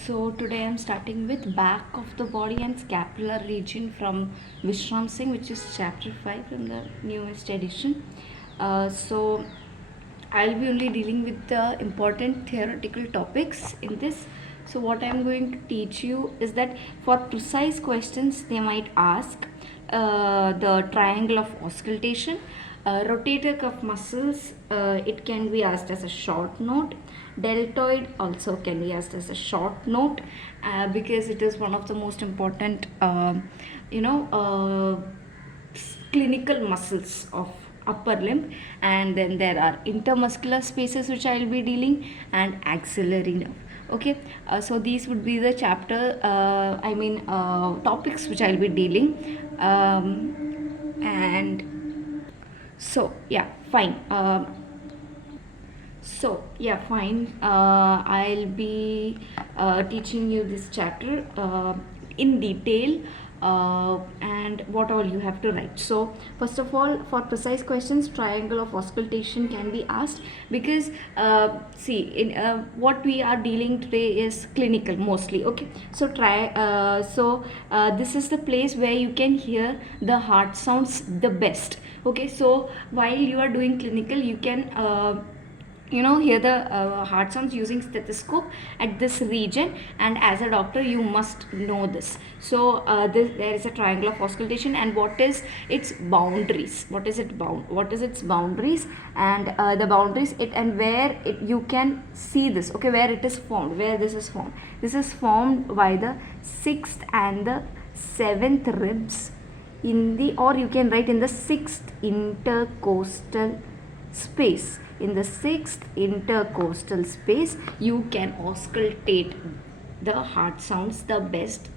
So today I'm starting with back of the body and scapular region from Vishram Singh, which is chapter 5 from the newest edition. So I'll be only dealing with the important theoretical topics in this. So what I'm going to teach you is that for precise questions they might ask the triangle of auscultation, rotator cuff muscles, it can be asked as a short note. Deltoid also can be asked as a short note because it is one of the most important clinical muscles of upper limb. And then there are intermuscular spaces which I will be dealing, and axillary nerve. Okay, so these would be the chapter topics which I'll be dealing, and so yeah, fine. I'll be teaching you this chapter in detail, and what all you have to write. So first of all, for precise questions, triangle of auscultation can be asked because what we are dealing today is clinical mostly. Okay, so this is the place where you can hear the heart sounds the best. Okay, so while you are doing clinical, you can hear the heart sounds using stethoscope at this region, and as a doctor you must know this. So there is a triangle of auscultation, and what is its boundaries, what is its boundaries, and the boundaries and where you can see this. Okay, where it is formed, where this is formed by the 6th and the 7th ribs or you can write in the 6th intercostal space. In the 6th intercostal space, you can auscultate the heart sounds the best.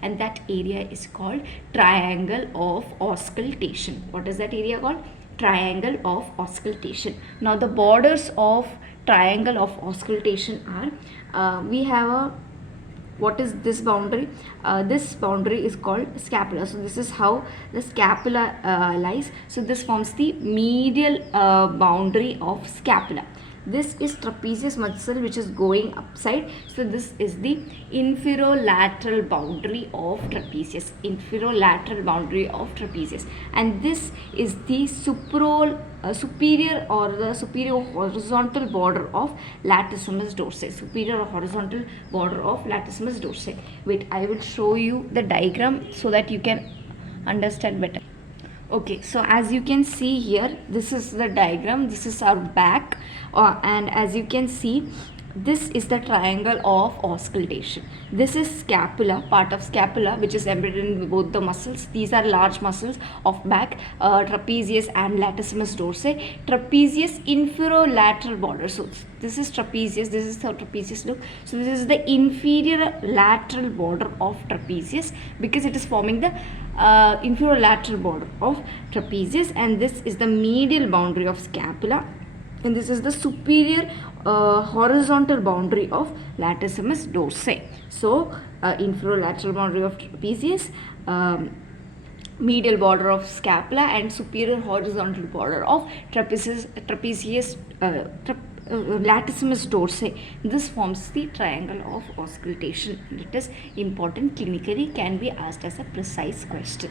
And that area is called triangle of auscultation. What is that area called? Triangle of auscultation. Now the borders of triangle of auscultation are, we have what is this boundary? This boundary is called scapula. So this is how the scapula lies. So this forms the medial boundary of scapula. This is trapezius muscle which is going upside. So this is the inferolateral boundary of trapezius. And this is the superior or the superior horizontal border of latissimus dorsi. Wait, I will show you the diagram so that you can understand better. Okay, so as you can see here, this is the diagram. This is our back, and as you can see, this is the triangle of auscultation. This is scapula, part of scapula, which is embedded in both the muscles. These are large muscles of back, trapezius and latissimus dorsi. Trapezius inferolateral border. So this is trapezius. This is how trapezius look. So this is the inferior lateral border of trapezius because it is forming the inferolateral border of trapezius, and this is the medial boundary of scapula, and this is the superior horizontal boundary of latissimus dorsi. So inferolateral boundary of trapezius, medial border of scapula, and superior horizontal border of latissimus dorsi. This forms the triangle of auscultation, and it is important clinically, can be asked as a precise question.